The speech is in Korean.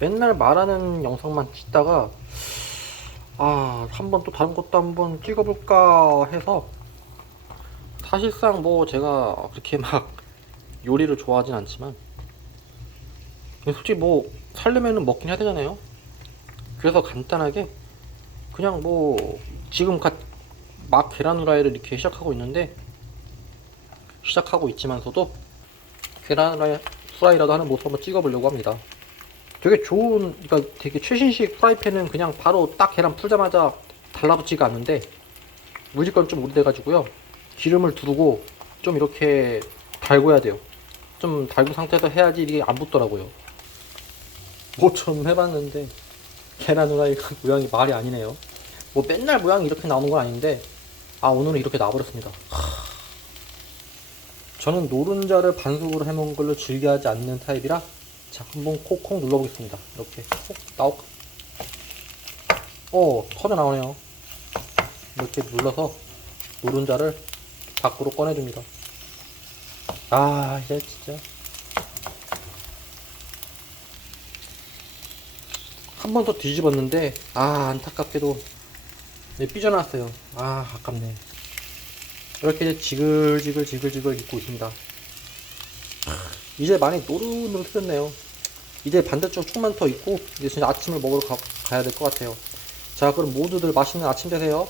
맨날 말하는 영상만 찍다가 아 한번 또 다른 것도 한번 찍어볼까 해서 사실상 뭐 제가 그렇게 막 요리를 좋아하진 않지만 솔직히 뭐 살려면은 먹긴 해야 되잖아요 그래서 간단하게 그냥 뭐 지금 갓막 계란 후라이를 이렇게 시작하고 있는데 시작하고 있지만서도 계란 후라이- 후라이라도 하는 모습 한번 찍어보려고 합니다. 되게 좋은, 그러니까 되게 최신식 프라이팬은 그냥 바로 딱 계란 풀자마자 달라붙지가 않는데 무조건 좀 오래돼가지고요. 기름을 두르고 좀 이렇게 달궈야 돼요. 좀 달군 상태에서 해야지 이게 안 붙더라고요. 뭐좀 해봤는데 계란 후라이가 모양이 말이 아니네요. 뭐 맨날 모양이 이렇게 나오는 건 아닌데 아 오늘은 이렇게 나와버렸습니다. 저는 노른자를 반숙으로 해먹은 걸로 즐겨하지 않는 타입이라 자 한번 콕콕 눌러보겠습니다. 이렇게 콕 나올까 오 터져 나오네요. 이렇게 눌러서 노른자를 밖으로 꺼내줍니다. 아 이제 진짜. 한 번 더 뒤집었는데 아 안타깝게도 네, 삐져나왔어요. 아 아깝네. 이렇게 지글지글 지글지글 익고 있습니다. 이제 많이 노릇노릇해졌네요. 이제 반대쪽 조금만 더 익고 이제 진짜 아침을 먹으러 가, 가야 될 것 같아요. 자 그럼 모두들 맛있는 아침 되세요.